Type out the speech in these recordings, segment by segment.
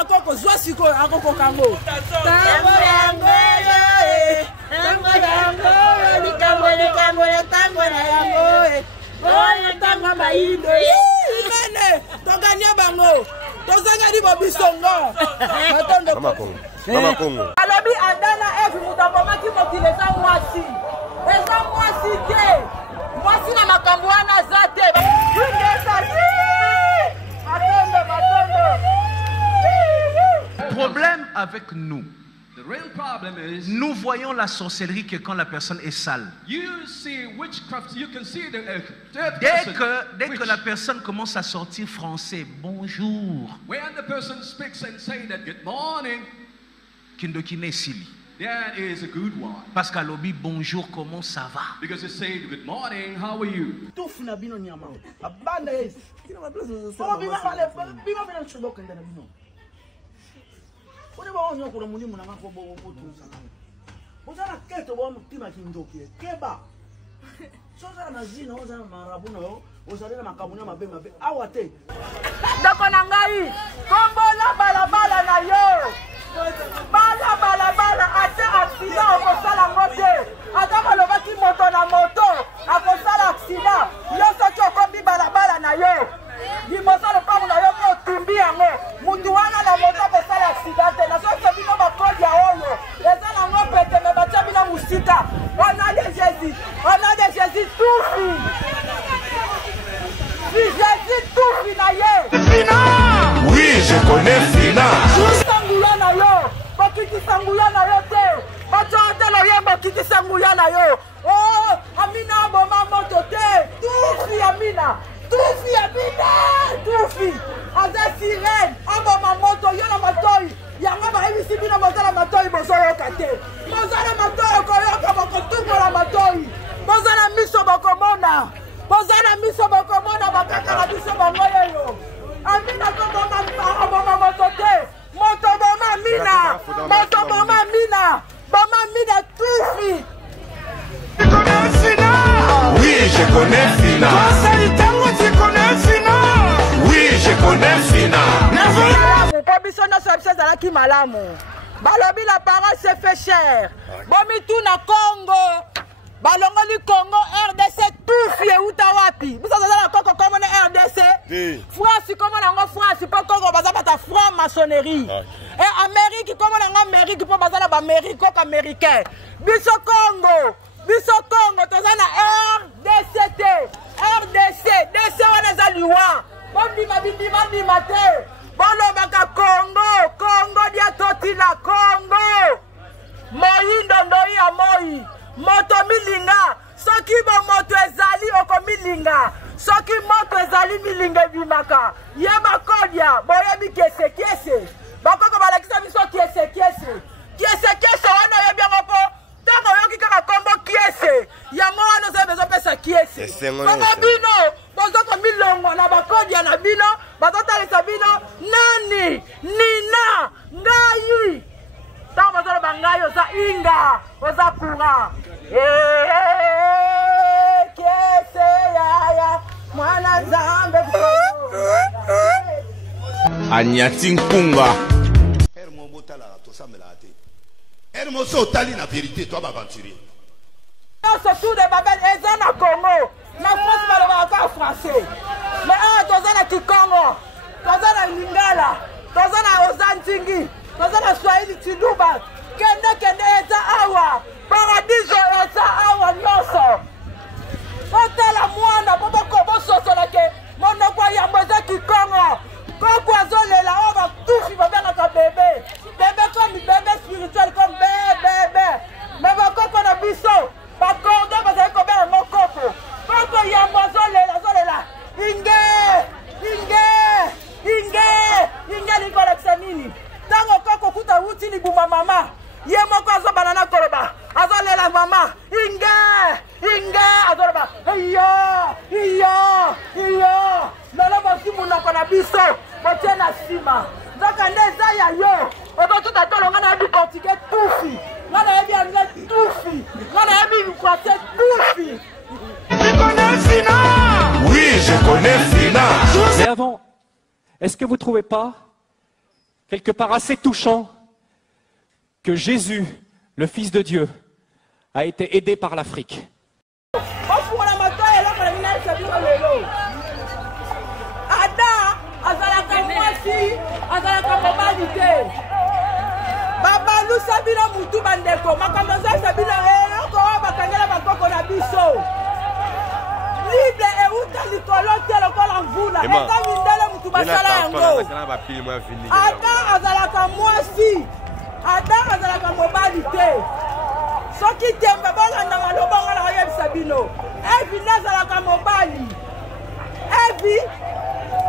Akoko zwa siko akoko kango. Tango yango tango yango. Oye tango maindo. Imene toganya bango. Tozanga di bobisongo. Mama Congo. Alobi andana efi mutapoma ki mokile za mwasi. Eza mwasi te. Mwasi na makambo wana za te. Le problème avec nous, nous voyons la sorcellerie que quand la personne est sale. Dès que la personne commence à sortir français, bonjour, Kindokine Sili. That is a good one. Parce qu'à lobby, bonjour, comment ça va? Because it says, good morning, how are you? Tout fina bino nyama. Abanda yes. Kina maplace zo. Oh, bima bina chubo kenda na bino. Oni ba onyo ko muni munanga ko bo tu sana. Ozana keto bo mutima kindoki. Keba. Soza na zina ozana marabu no. Ozana makamunya mabe awate. Ndako na ngai. Kombo na balabala na yo. Bala ate accident akosala ngote ata kolobaki moto na moto akosala accident yo soki okombi balabala na yo liboso lopango na yo mpo otumbi yango mutu wana na moto akosala accident te na soki bino bakodi ya oyo eza nango pete me batia bino musika au nom de Jésus tufi si Jésus tufi na ye Fina. Oui, je connais Fina. Sanguya na yo, bakiti sanguya na yo te. Bachote na yo bakiti sanguya na yo. Oh, Amina boma moto te. Tufi Amina. Tufi. Aza sirène, aboma moto yo na matoi. Yanga ba ebisi bino mozala matoi bozoyo kate. Mozala matoi ko yo ka boko tuko la matoi. Mozala miso boko mona. Mozala miso boko mona bakaka na biso bangoyo yo. Amina ko boma moto te. Moto boma mina tufi. Tu connais Fina? Oui, je connais Fina. Tu connais Fina? Oui, je connais Fina. Balobi la parole se fait cher. Bomi tout na Congo. Balongoli Congo, RDC, tout fie utawapi. Vous savez la Congo comme on RDC. France comme on France, pas Congo baza bata franc maçonnerie. Et Amérique comme on Amérique pour baza la Amérique comme américain. Biso Congo, tozana RDC, DC on est à Liwa. Bondi mabindi mate. Bolo baka Congo dia totila Congo. Moyindo ndoi ya moi. Moto milinga, soki bo moto ezali oko milinga, soki moto ezali milinga bimaka, yeba kodia, boyebi kiese, bakoko balakisa biso kiese, wana yebi yango po, tango yoki kaka kombo kiese, yango wana oza bezo pesa kiese, koko bino, bozoko milongo na bakodia na bino, bazotalisa bino, nani, nina, ngai, tango bazolo bangai oza inga, oza kura. Kiese yaya, mwana zambe Anyati Nkunga. Hermo botala to samelate. Hermo so tali na vérité toi aventurier. Surtout de Babel ezana Congo. Na France balobaka ka français. Mais tozana Kikongo, tozana Lingala, tozana Ozantingi, tozana Swahili Chiduba. Kende eza awa. Paradiso eza awa nyonso. Otala mwana boboko bososola ke monoko ya moza Kikongo. Koko azolela oba tufi babengaka bébé. Bébé comme bébé spirituel comme bébé. Mais bakoko na biso bakordo bazali kobela mokoko. Koko ya azolela. Inge likolakisa nini? Tango koko kuta wuti libuma mama. Ye moko azo banana koroba. Azolela mama. Inge azoroba. Iyo. Lolo bosi munoko na biso. Botie na sima. Nzoka ndeza ya yo. Oto tuta tolo ngana yebi portugais tufi. Ngana yebi anglais tufi. Ngana yebi français tufi. Tu connais Fina? Oui, je connais Fina. Mais avant, est-ce que vous ne trouvez pas quelque part assez touchant que Jésus, le Fils de Dieu, a été aidé par l'Afrique. Babalu sabila mutu bandeko makambaza sabila ko bakangela bakoko na biso libre e uta likolo te lokola mvula eta mindele mutu basala yango ata azalaka mwasi ata azalaka mobali te soki tembe bolanda maloba ngala oyebisa bino evi nazalaka mobali evi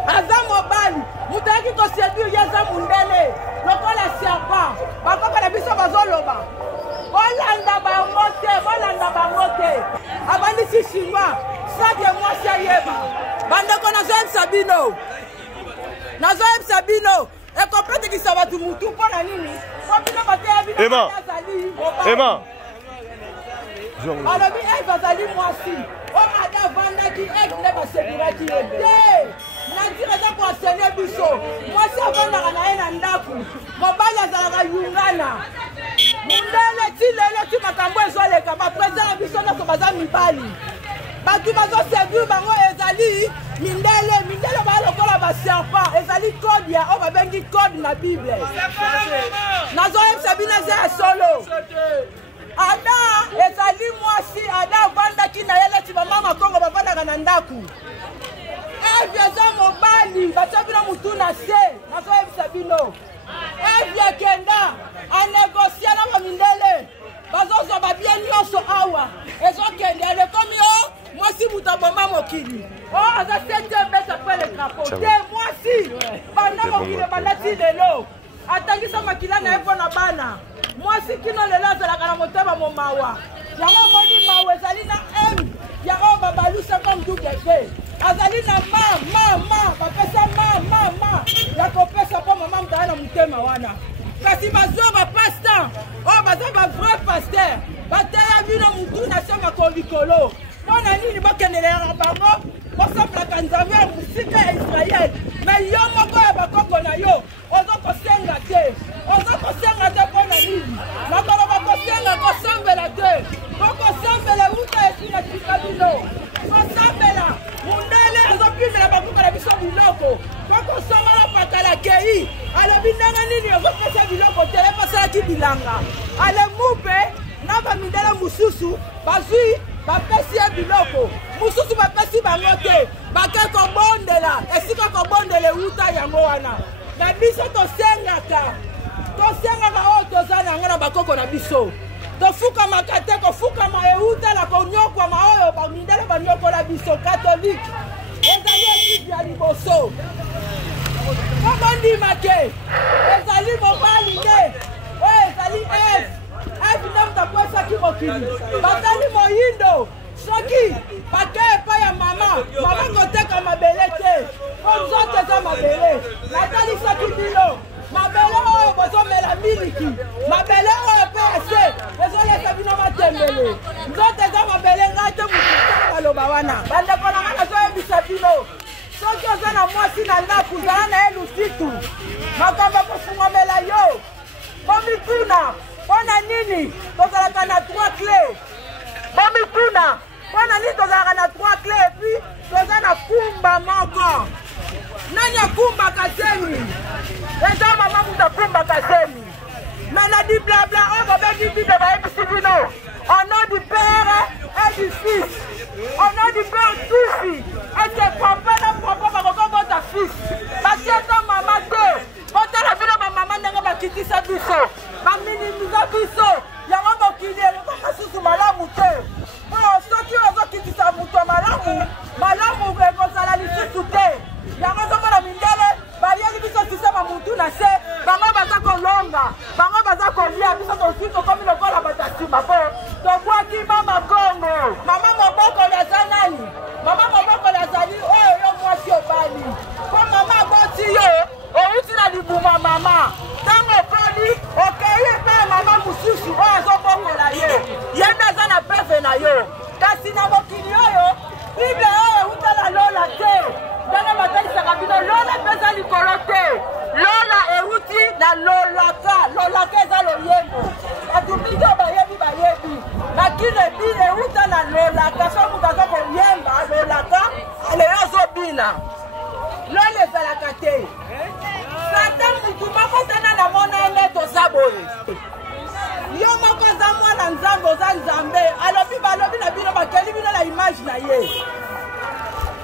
aza mobali mutu ayaki koseduire ye aza mundele lokola serpent bakoko na biso bazoloba bolanda bango te abandisi chinois sake mwasi ayeba bandeko nazoyebisa bino ekopetekisa bato mutu mpo na nini po bino bateya bino azali alobi eve azali mwasi oyo ada avandaki eve nde basepiraki ye te nandira eza koasene biso mwasi avandaka na ye na ndako mobali azalaka yungana mundele ti lelo ti makambo ezoleka baprezida na biso nyonso baza mibali bato bazoseduire bango ezali mindele balokola baserpent ezali kode ya oyo babengi kode na bible nazoyebisa bino eza ya solo ada ezali mwasi ada avandaki na ye leti bamama kongo bavandaka na ndako evi eza mobali batia bino mutu na se nazoyebisa bino evi ekenda anegosia na bamindele bazozwa babie nyonso awa ezokende elekomi o mwasi mutu aboma mokili o aza sete beta mpe le drapo te mwasi banda mokili bandati lelo atangisa makila na ye mpo na bana mwasi kino lelo azalaka na motema momawa yango moni mawa ezali na m yango babalusa comme double azali na ma bapesa ma ya kopesa mpo mama mutaya na motema wana kasi bazwa bapasteur oyo baza bavrai pasteur bateya bino mutu na se makolikolo mpo na nini bokendelelaka bango bosambelaka nzambe ya mosika ya israele me yo moko ya bakoko na yo oza kosenga te mpo na nini makolo bakosenga kosambela te bokosambela uta esili etika bino kosambela mundele azopimela bakoko na biso biloko bokosongola patala kei alobi ndenge nini ozopesa biloko te epasalaki bilanga alemu mpe na bamindele mosusu bazwi bapesi ye biloko mosusu bapesi bango te bake kobondela esika kobondela euta yango wana na biso tosengaka oyo toza nango na bakoko na biso tofukamaka te kofukama eutala konyokwama oyo bamindele banyokola biso katolike ezali ekipe ya liboso kokondimake ezali mobali nde oyo ezali eve nde mutu akwesaki mokili batali moyindo soki bake epai ya mama koteka mabele te po nzoto eza mabele natalisaki bino mabele oyo bozomela miliki mabele oyo mpe ese ezolesa bino matembele nzoto eza mabele ngai te mutu baloba wana bandeko na nga nazoyebisa bino soki oza na mwasi na ndako zala na ye lusitu makambo kofungomela yo bomituna mpo na nini tozalaka na 3 cle bomituna mpo na nini tozalaka na 3 cle epuis toza na kumba moko nani akumbaka zemi eza mama mutu akumbaka zemi me na di blabla oyo bobengi bible bayebisi bino au nom du père et du fils au nom du père tusi ete papa na papa bakokobota fils basieta mama te botala bino bamama ndenge bakitisa biso baminimiza biso yango mokili eloko masusu malamu te po soki ozokitisa moto malamu ekozala lisusu te yango ozomona mindele bayeli biso sisema mutu na se bango baza kolonga bango baza kolia biso tosi tokomi lokola bato asima po tobwaki mama kongo mama mobokoli aza nani mama mobokoli azali oyo yo mwasi obali po mama aboti yo outi na libuma mama ntango oponi okei epe mama mosusu oyo azobokola ye ye nde aza na peve na yo kasi na mokili oyo bible oyo eutala lola te ndenge batalisaka bino lola mpeza likolo te lola euti na lolaka eza loyembo bato mingi oyo bayebi nakino ebina euta na lolaka so moto aza koyemba lolaka leyo azobina lolo ezalaka te sata mutu moko tana na mona ene toza boye yo moko aza mwana nzambe oza nzambe balobi na bino bakeli bino na image na ye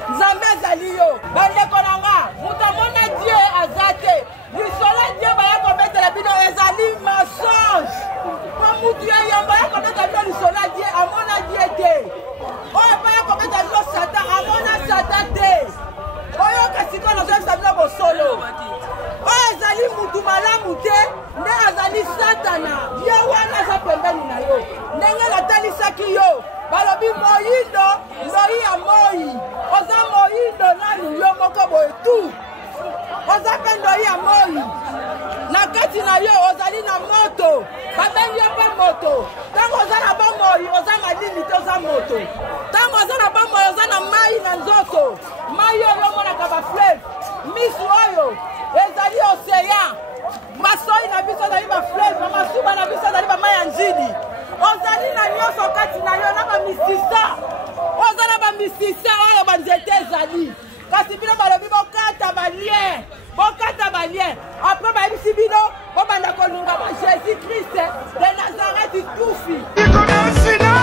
nzambe ezali yo bandeko na nga moto amona die aza te lisolo die baya kobetela bino ezali mensonge po mutu yeyo baya kobetela bino lisolo die amona die te oyo baya kobetela bino satan amona satan te oyo kasiko nazoyebisa bino bosolo oyo ezali mutu malamu te nde azali satana ye wana aza pembeni na yo ndenge natalisaki yo balobi moyindo ndoyi ya moyi oza moyindo nani yo moko boye tu oza mpe ndoyi ya moyi na kati na yo ozali na moto babengi yo mpe moto ntango oza na bamoyi oza malimi te oza moto ntango oza na bamoyi oza na mai na nzoto mai oyo omonaka bafleve misu oyo ezali oseyan masoi na biso ezali bafleve masuba na biso ezali bamai ya njili ozali na nyonso kati na yo na bamisisa oza na bamisisa oyo banzete ezali kasi bino balobi bokata balien apres bayebisi bino bobanda kolunga ba jésus christ de nazareth tufi. Tu connais Fina?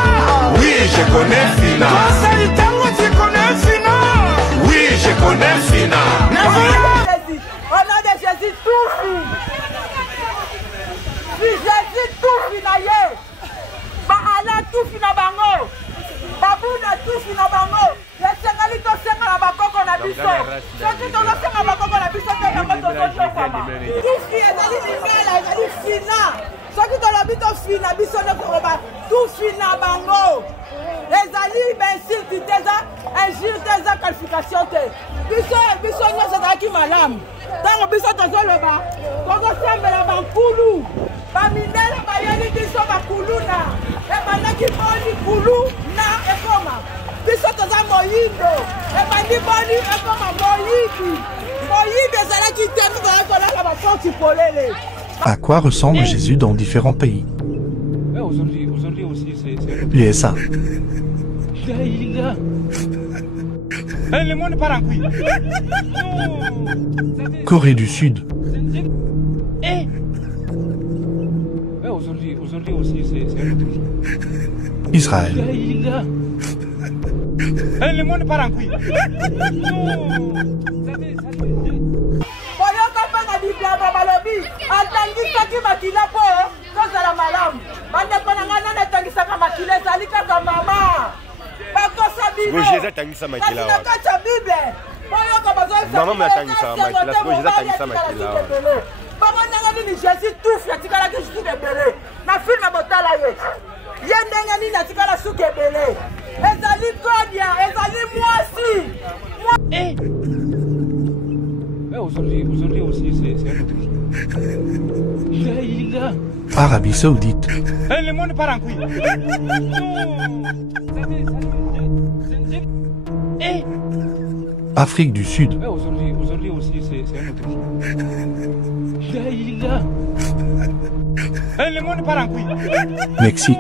Oui, je connais Fina. Conseil Tango, tu connais Fina? Oui, je connais Fina. Au nom de Jésus tufi. Si Jésus tufi na ye baala tufi na bango babuna tufi na bango esengali tosenga na bakoko na biso soki tozosenga bakoko na biso te yango tozotokama tufi ezali limela ezali fina soki tolobi tofina biso nde koloba tufi na bango ezali bainsirti te eza injure te eza qualification te biso nyonso ezalaki malamu ntango biso tozoloba tozosambela bankulu bamindele bayeli biso bakuluna ebandaki boni kulu na ekoma biso toza moyindo ebandi boni ekoma moyibi ezalaki te tozalaki kolala bafonti polele. À quoi ressemble Jésus dans différents pays? Aujourd'hui aussi, c'est... USA. Le monde part en couille. Corée du Sud. Aujourd'hui aussi, c'est... Israël. Le monde part en couille. boyoka mpe na biblaba balobi atangisaki makila mpo tozala malamu bandeko na ngai nani etangisaka makila ezali kaka mama bakosa bino kasi na kati ya bible boyoka bazoebele bango ndenge nini jésus tufi atikalaki suki ebele na filme botala ye ye ndenge nini atikala suki ebele ezali kodia ezali mwasi. Aujourd'hui aussi, c'est... Arabie Saoudite. Le monde part en couille. Afrique du Sud. Aujourd'hui aussi, c'est... Le monde part en couille. Mexique.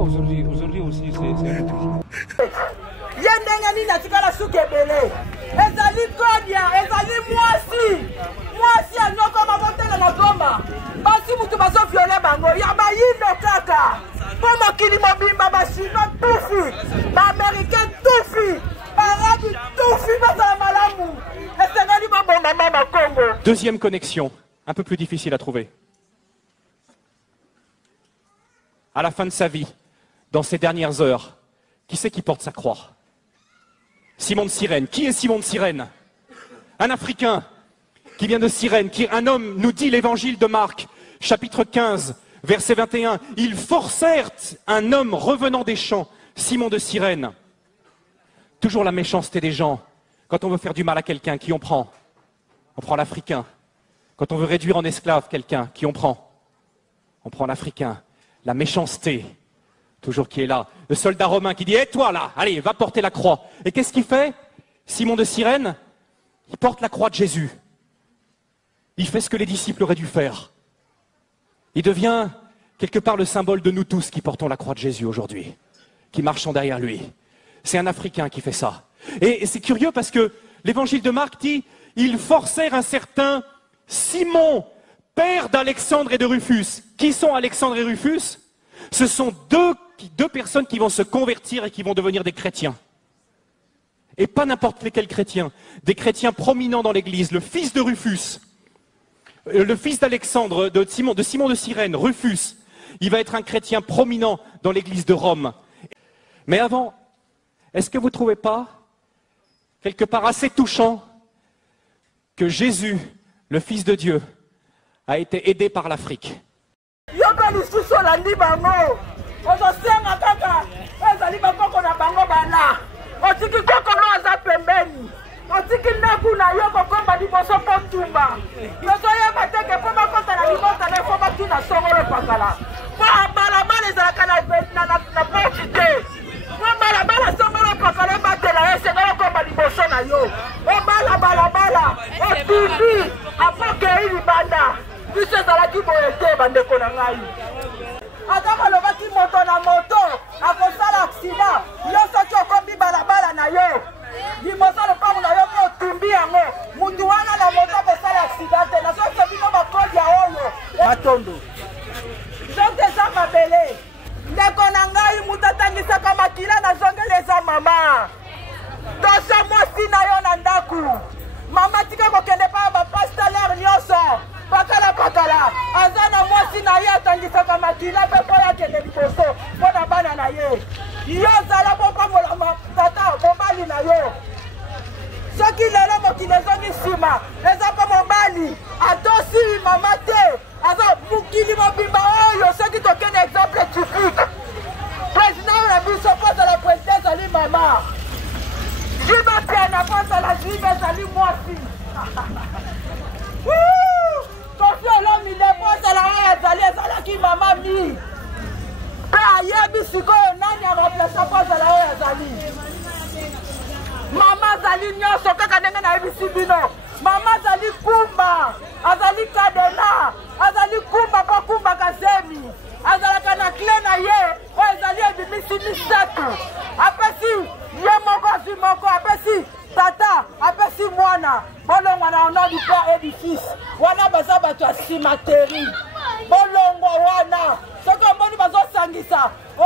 Aujourd'hui aussi, c'est... ye ndenge nini atikala suki ebele ezali kodia ezali mwasi anyokoma botela na goma basi mutu bazoviole bango ya bayindo kaka mpo mokili mobimba bachino tufi baaméricain tufi baarabi tufi bazala malamu esengeli babomba mama Congo. Deuxième connexion, un peu plus difficile à trouver. À la fin de sa vie, dans ses dernières heures, qui c'est qui porte sa croix? Simon de Cyrène. Qui est Simon de Cyrène? Un Africain qui vient de Cyrène, un homme, nous dit l'évangile de Marc, chapitre 15, verset 21. Ils forcèrent un homme revenant des champs, Simon de Cyrène. Toujours la méchanceté des gens. Quand on veut faire du mal à quelqu'un, qui on prend? On prend l'Africain. Quand on veut réduire en esclave quelqu'un, qui on prend? On prend l'Africain. La méchanceté, toujours qui est là. Le soldat romain qui dit « Hé, toi là, allez, va porter la croix ». Et qu'est-ce qu'il fait? Simon de Cyrène, il porte la croix de Jésus. Il fait ce que les disciples auraient dû faire. Il devient quelque part le symbole de nous tous qui portons la croix de Jésus aujourd'hui, qui marchons derrière lui. C'est un Africain qui fait ça. Et c'est curieux parce que l'évangile de Marc dit « Ils forcèrent un certain Simon, père d'Alexandre et de Rufus. » Qui sont Alexandre et Rufus? Ce sont deux personnes qui vont se convertir et qui vont devenir des chrétiens. Et pas n'importe lesquels chrétiens, des chrétiens prominents dans l'église. Le fils de Rufus, le fils d'Alexandre, de Simon de Cyrène, Rufus, il va être un chrétien prominent dans l'église de Rome. Mais avant, est-ce que vous ne trouvez pas quelque part assez touchant que Jésus, le Fils de Dieu, a été aidé par l'Afrique? Otiki koko no aza pembeni. Otiki naku na yo kokomba liboso po tumba. Yoso ye bateke po bakota na libota na fo batuna songolo pakala. Pa balabala ezalaka na portite. Pa balabala songolo pakala batela ese na kokomba liboso na yo. O balabala otubi apoke ili banda. Biso ezalaki boyete bandeko na ngai. Ata balobaki moto na moto akosala aksida yo soki okombi balabala na yo liboso lopango na yo mpe otumbi yango mutu wana na moto akosala aksida te na soki bino bakoli ya oyo matondo soki eza mabele ndeko na ngai mutu atangisaka makila na zongeli eza mama tosa mwasi na yo na ndaku mama tika kokende pa bapastalere nyonso pakala aza na mwasi na ye atangisaka makila mpe mpo yakende liboso mpo na bana na ye yo ozala popambola tata mobali na yo soki lelo mokili ezongi nsima eza mpo mobali atosi mama te aza mokili mobimba oyo soki tokende exemple typique président na biso mpo azala président ezali mama jiba piana mpo azala jiba ezali mwasi Kofi Olomide mpo azala oyo azali ezalaki mama mi mpe ayebi sikoyo nani aremplace mpo azala oyo azali mama azali nyonso kaka ndenge nayebisi bino mama azali kumba azali kadena azali kumba mpo kumbaka zemi azalaka na kle na ye oyo ezali ebimisi misato apesi ye moko azwi moko apesi tata apesi mwana bolongwa na ono du père et du fils wana baza bato ya simateri bolongwa wana soki omoni bazosangisa o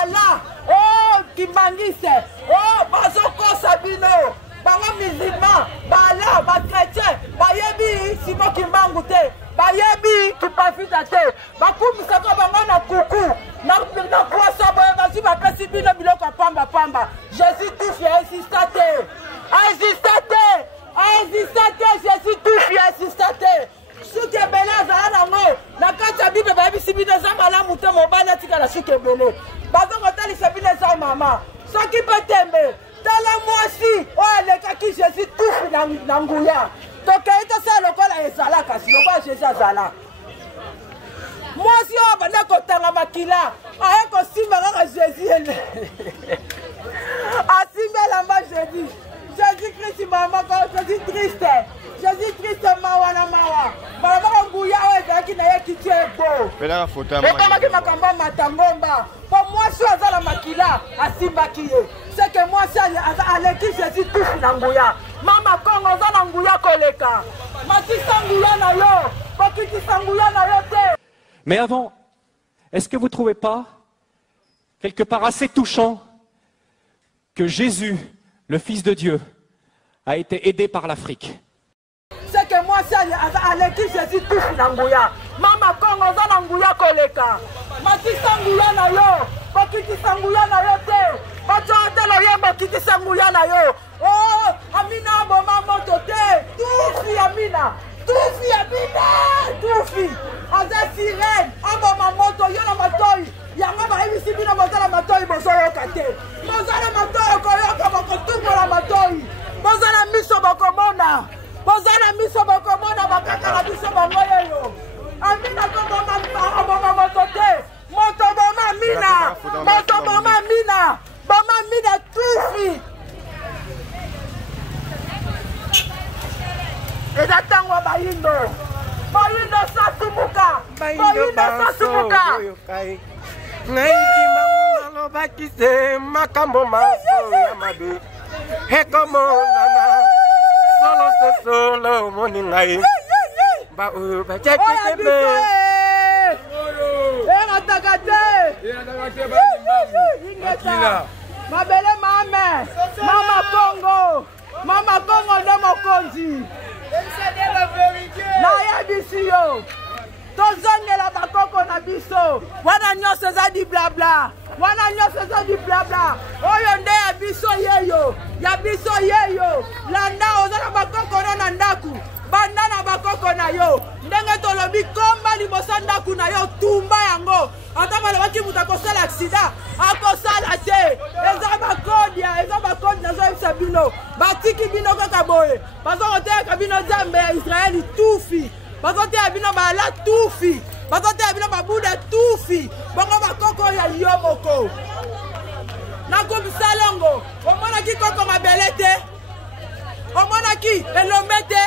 ala o kimbangise o bazokosa bino bango musulman bala bakretien bayebi simo kimbangu te bayebi kipafita te bakumisaka bango na kuku na kwasa boye bazwi bapesi bino biloko ya pambapamba jésus tufi insista te jésus tufi insista te suki ebele azala nango na kati ya bible bayebisi bino eza malamu te mobali atikala suki ebele bazokotalisa bino eza mama soki mpe tembe tala mwasi oyo alekaki jésus tufi na nguya tokei tosala lokola ezala kasi lokola jésus azala mwasi oyo banda kotanga makila aye kosimba kaka jésus ene asimbi elamba jésus Jésus-Christ mama ko Jésus triste mawa na mawa baba nguya oyo ezalaki na ye kiti ebo ekomaki makambo ya matangomba po mwasi oyo azala makila asimbaki ye seke mwasi aleki Jésus tufi na nguya mama kongo oza na nguya koleka matisa nguya na yo kokitisa nguya na yo te. Mais avant, est-ce que vous ne trouvez pas quelque part assez touchant que Jésus, le Fils de Dieu, a été aidé par l'Afrique? C'est que moi, aleki Jésus tufi na nguya mama kongo oza na nguya koleka matisa nguya na yo kokitisa nguya na yo te bacotela ye bokitisa nguya na yo o amina aboma moto te tufi amina tufi aza sirene aboma moto yo na matoi yango bayebisi bino bozala matoi bozoyoka te bozala matoi okoyoka bokotumbola matoi bozala miso bokomona bakakala biso bango yeyo amina koboma moto te moto boma mina tufi eza ntango bayindo bayindo sasumuka bayindo sasumuka ngai ndimbango nalobaki se makambo maso ya mabe ekomonana solo se solo moni ngai baoyo bacekikebe erataka te ingeta mabele mame mama kongo nde mokonzi nayebisi yo tozongela bakoko na biso wana nyonso eza di blabla wana nyonso eza di blabla oyo nde ya biso yeyo landa oza na bakoko no na ndaku banda na bakoko na yo ndenge tolobi komba liboso ndaku na yo tumba yango ata balobaki moto akosala aksida akosala te eza bakodi nazoyebisa bino batiki bino kaka boye bazokotelaka bino nzambe ya israeli tufi bazoteya bino bala tufi bazoteya bino babuda tufi bongo bakoko ya yo moko nakobisa longo omonaki koko mabele te omonaki elombe te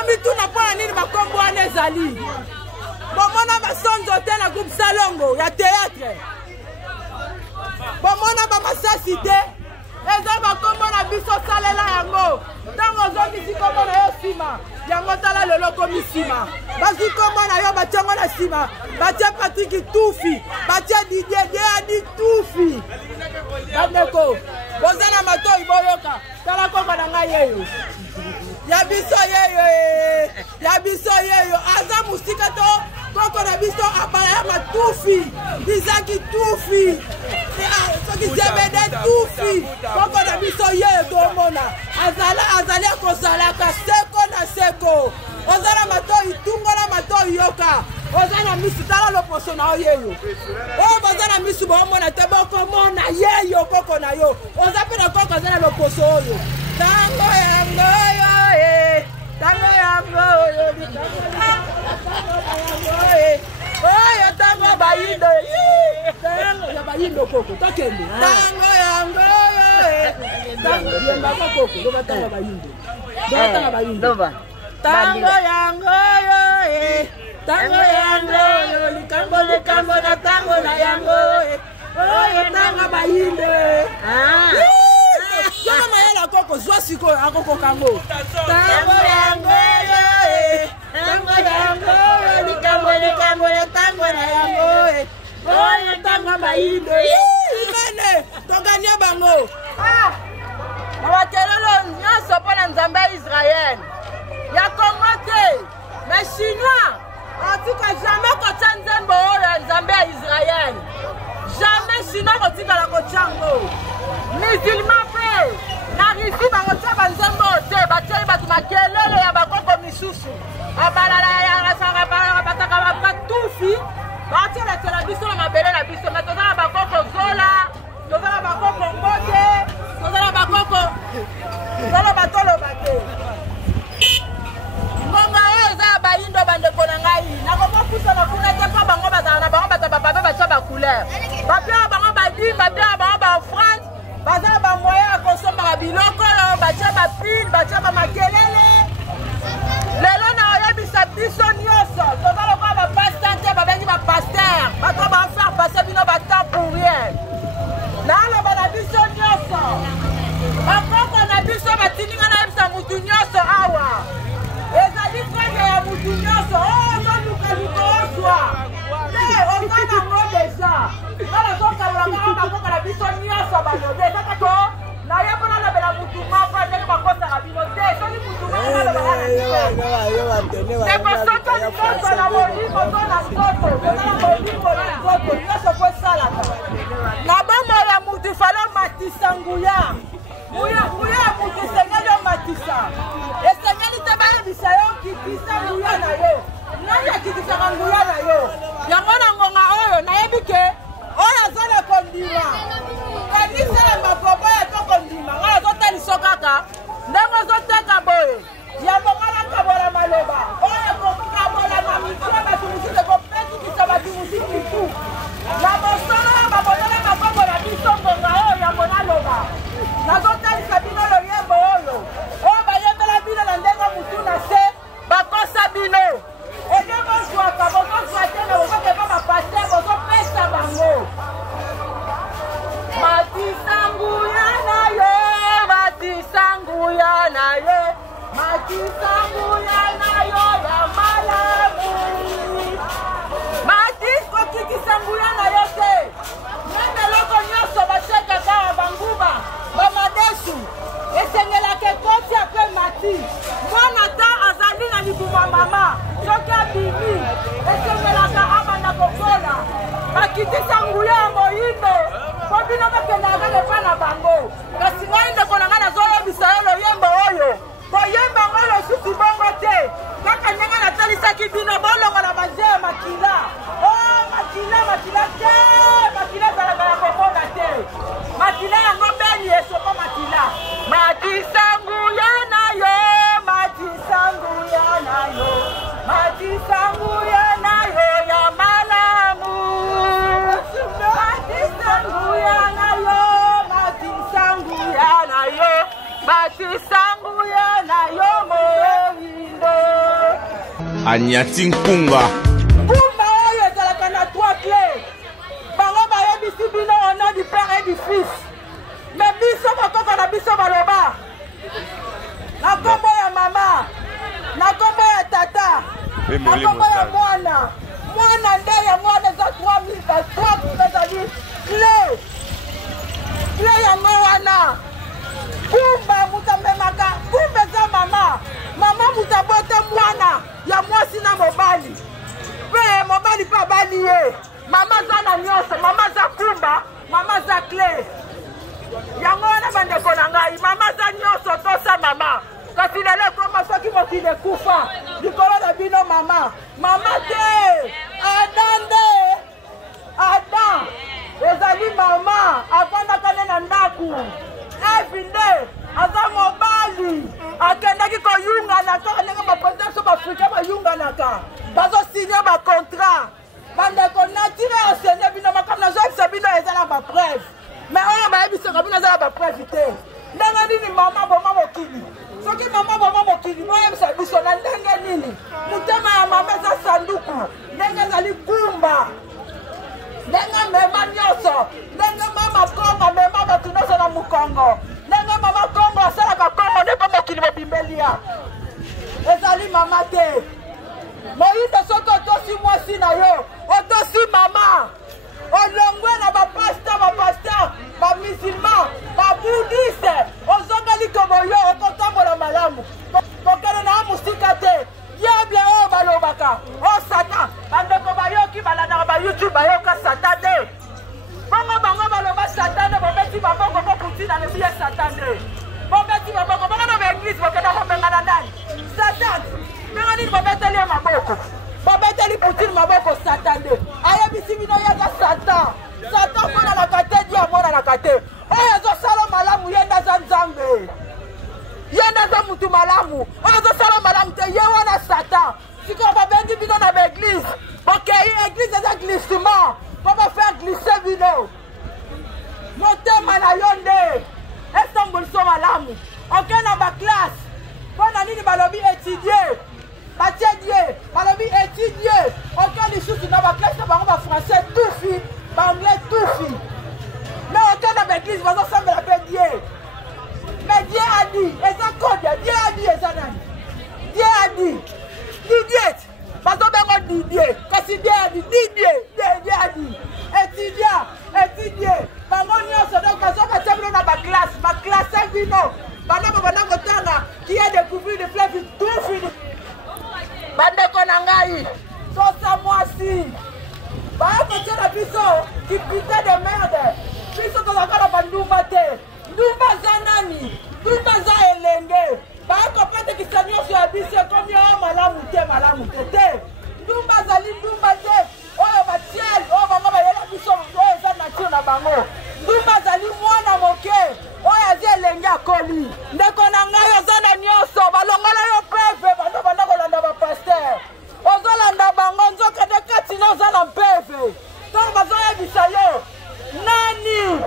omituna mpona nini makombo wana ezali bomona basonzo te na groupe salongo ya théâtre bomona bamasasi te eza bakombo na biso salela yango ntango ozongisi kombo na yo nsima yango tala lelo komi nsima bazwi kombo na yo batiango na nsima batie patriki tufi batie didiedi tufi bandeko boza na matoi boyoka tala kombo na ngai yeyo ya biso yeyo aza musika to koko na biso abala ya matufi bizaki tufi soki zebede tufi koko na biso yeyo tomona azali akozalaka seko na seko oza na matoi tungola matoi yoka oza na misu tala loposo na oyeyo oyo boza na misu boomona te bokomona yeyo koko na yo oza mpe na koko aza na loposo oyo tango yango oyo tango bayindo ya bayindo koko tokende tango yango yembaka koko loba tango bayindo tanga bayindo tango yango tango yango likambo na tango na yango oyo tango bayindo Yaka mayela koko zwa siko akoko kango. Tango yango likambo na yango oyo tango bayindo. Imene tongania bango. Mawakelelo nyonso mpona nzambe ya Israël. Ya Congo te. Mais chinois atika jamais kotia nzembo oyo ya nzambe ya Israël. Jamais chinois kotikala kotyango. Musulman pe narifi bangotia banzembo te batie bato makelele ya bakoko misusu abalala ya rasara bataka batufi batielatiela biso na mabele na biso me toza na bakoko zola toza na bakoko ngote toza na bakoko zala batoloba te ngonga oyo eza ya bayindo bandeko na ngai nakokopusana kuna te mpo bango bazala na bango bato bapape batia bacouleur bapia bango badime bapia bango baofrande baza ba moyen ya kosomba biloko batia bapile batia bamakelele lelo na oyebisa biso nyonso toza lokola bapaster te babengi bapaster bato bafaire pase bino bata pour rien naloba na biso nyonso bakoko na biso batininga nayebisa mutu nyonso awa ezali kode ya mutu nyonso ozolukaluka ozwa te oza nango deja tala zokalolakaka bakoko na biso nyonso balobe kaka to naye mpona nabela mutu moko ndenge bakosaka bino te soki mutu moko nalobaka na biso ekosoto nyonso na molimo to na nzoto toza na molimo na nzoto nyonso po esalaka na bomoi ya mutu fale matisa nguya nguya ya mutu esengeli omatisa esengeli te bayebisa yo kitisa nguya na yo nani akitisaka nguya na yo yango na ngonga oyo nayebi ke oyo azala kondima kanisala makobo ya tokondima ngai azotaliso kaka ndenge ozoteka boye yango ngai nakabola maloba oyo kokabola na mitu ya bato mosusu ekopekikisa bato mosusu tu na mosolo ya babonela makobo na biso ngonga oyo yango naloba nazotalisa bino loyembo oyo bayembela bino na ndenge motu na se Matisanguya na yo ya malamu. Matis kokikisanguya na yo te. Nende loko nyoso bacheka kawa banguba. Bamadesu. Esengelake koti apre mati. Mwana ta azali na libuma mama. Soki abimi. Esengelaka amanda kokola. Makitisanguya moyindo. Kobino bakenda agale pa na bango. Kasi ngai ndeko na ngai nazoyebisa yo loyembo oyo. Boyemba ngolo susu bongo te. Kaka nyanga natalisaki bino bolongo na baje makila. Oh makila te. Makila zalaka kokonga te. Makila yango beni esoko makila. Matisanguya na yo. Matisanguya na yo. Matisanguya na yo ya malamu. Matisanguya na yo. Matisanguya na yo. Matisanguya na yo moyindo. Anyati nkunga. Kumba oyo ezalaka na 3 clés. Bango bayebisi bino au nom du Père et du Fils. Mais biso bakoko na biso baloba. Na kombo ya mama. Na kombo ya tata. Na kombo ya mwana. Mwana nde ya mwana za 3000 ezali clé. Clé yango wana. Kumba mutamemaka. Kumba za mama. Mama mutabote mwana. Ya mwasi na mobali. Pe mobali pa bali ye. Mama za na nyonso. Mama za kumba. Mama za clé. Yango wana bandeko na ngai. Mama za nyonso tosa mama. Kasi lelo koma soki mokile kufa. Likolo na bino mama. Mama te. Adande. Adam. Ezali mama. Afanda kane na ndaku. Evinde. Aza mobali. Akendaki koyunga na kaka ndenge bapresident so bafrika bayunga naka. Bazo signer ba contrat. Bandeko natire enseigner bino makam na zoyebisa bino ezala ba preuve. Mais oyo bayebisaka bino ezala ba preuve te. Ndenge nini mama boma mokili. Soki mama boma mokili boyebisa biso na ndenge nini. Mutema ya mama eza sanduku. Ndenge ezali kumba. Ndenge mema nyonso. Ndenge mama kongo mema bato nyonso na mukongo. Ndenge mama kongo asalaka kongo nde mpo mokili mobimbelia. Ezali mama te. Moyindo soki otosi mwasi na yo. Otosi mama. Olongwe na bapasteur, bamusulman, babudiste. Ozongali komo yo okotambola malamu. Kokele na musika te. Diable o balobaka. O Satan. Bandeko bayoki balandaka ba YouTube bayoka Satan te. Bango baloba Satan te. Bobeti baboko bokutina nebi ye Satan te. Bobeti baboko bango na église bokenda kobenga na ndani. Satan. Ndenge nini bobeteli ye maboko. Bobeteli Poutine maboko Satan te. Ayebisi bino yaza Satan. Satan mpona na kate di amona na kate. Oyo ezosala malamu ye ndaza nzambe. Ye ndaza mutu malamu. Oyo ezosala malamu te ye wana Satan. Sikoyo babengi bino na baeglise. Bokei église eza glissement. Po bafaire glisser bino. Motema na yo nde. Esamboliso malamu. Oke na baklasse. Mpona nini balobi étudier. Batie die. Balobi étudier. Oke lisusu na baklasse na bango ba français tout fi. Ba anglais tout fi. Mais oke na baeglise bazosambela mpe die. Mais Dieu a dit, et ça code, Dieu a dit, et ça n'a dit. Dieu a dit, Didier, parce que Didier, quand Dieu a dit, Dieu a dit, étudier, maman nyonso donc parce que tu as ma classe vino, pendant qui a découvert des fleuves tout fini. Bande konangai, so ça moi si. Bah quand tu as biso, qui putain de merde. Biso to zakala bandumba te. Ndumba za nani? Ndumba za elenge. Bako pate kisanyoso ya biso komi o malamu te. Ndumba zali ndumba te. Oyo batiel, oyo bango bayela biso oyo eza nature na bango. Ndumba zali mwana moke. Oyo azi elenge akoli. Ndeko na ngai ozana nyonso balongola yo peve bando kolanda ba pasteur. Ozolanda bango nzoka de kati na ozana peve. Tango bazoyebisa yo. Nani?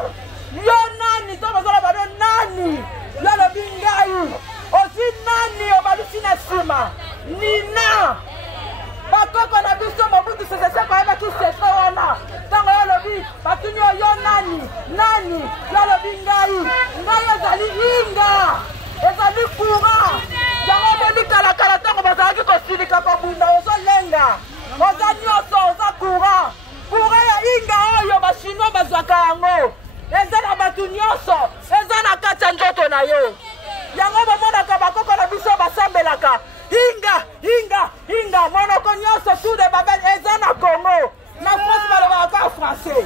Yo nani? Tango bazola bado nani? Yo lo bingai. Ozi nani obalusi na sima? Nina. Bakoko na biso mobutu sese kwa eba kisese wana. Tango yo lobi batunyo yo nani? Nani? Yo lo bingai. Ngai ezali inga. Ezali kura. Yango osilika kobunda ozolenga oza nyonso oza courant ya inga oyo bachinois bazwaka yango eza na bato nyonso eza na kati ya nzoto na yo yango bamonaka bakoko na biso basambelaka hinga monoko nyonso tout de babel eza na Congo na France balobaka ka français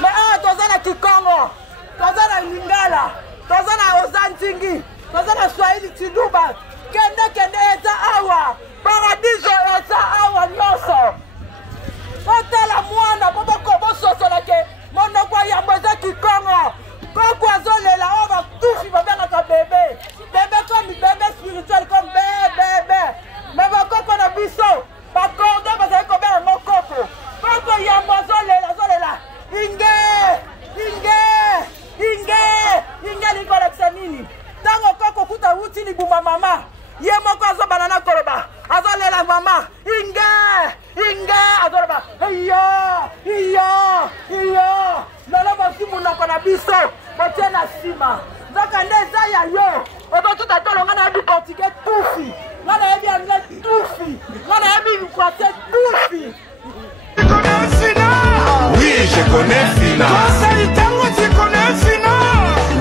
mais awa toza na Kikongo toza na Lingala toza na Ozantingi toza na Swahili Chiduba kende eza awa paradiso eza awa nyonso otala mwana bososolake monoko ya yambo eza Kikongo koko azolela oyo batufi babengaka bebe comme bebe spirituel comme bebe mais bakoko na biso bakorde bazali kobenga ngo koko yambo azolela inge likolakisa nini ntango koko kuta wuti libuma mama ye moko azobana na koloba azolela mama inge azoloba iyo lelo bosi munoko na biso botie na nsima nzoka nde eza ya yo ototuta tolonga na yebi portugais tufi nga na yebi anglais tufi nga na yebi français tufi. Oui, je connais Fina. Tu connais Fina?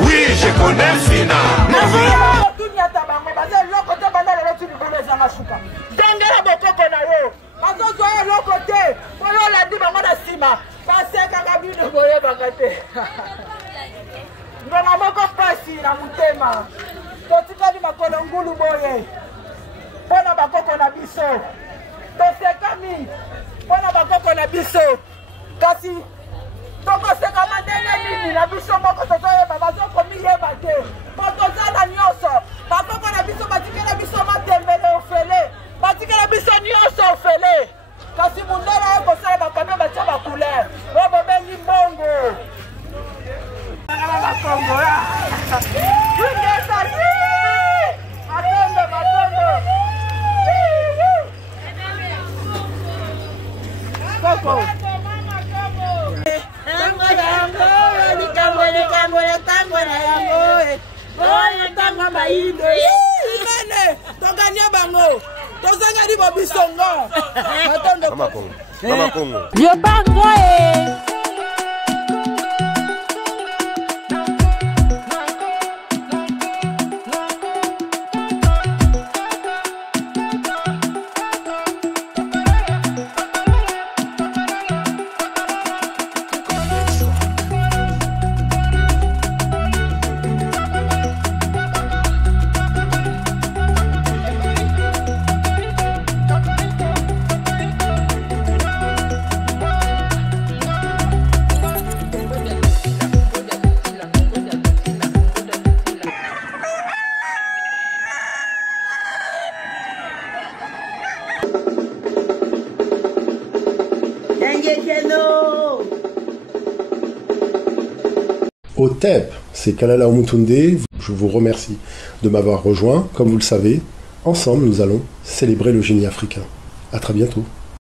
Oui, je connais Fina. Dengela bokoko na yo bazozwa yo eloko te oyo olandi bango na nsima basekaka bino boyebaka te ngonga moko pasi na motema totikali makolo ngulu boye mpo na bakoko na biso tosekami mpo na bakoko na biso kasi tokosekama ndenge nini na biso moko tozoyeba bazokomiyeba te po tozala nyonso bakoko na biso batikela biso matembele ofele batikela biso nyonso ofele kasi mundele aye kosala bakamio batia bacouleur oyo bobengi mbongo bakongo ingesasi matondo koko likambo na yango oyo ntango mayindo inene togania bango tozangeli bobisongo matondo biobango Otep, c'est Kalala Omutunde. Je vous remercie de m'avoir rejoint. Comme vous le savez, ensemble, nous allons célébrer le génie africain. À très bientôt.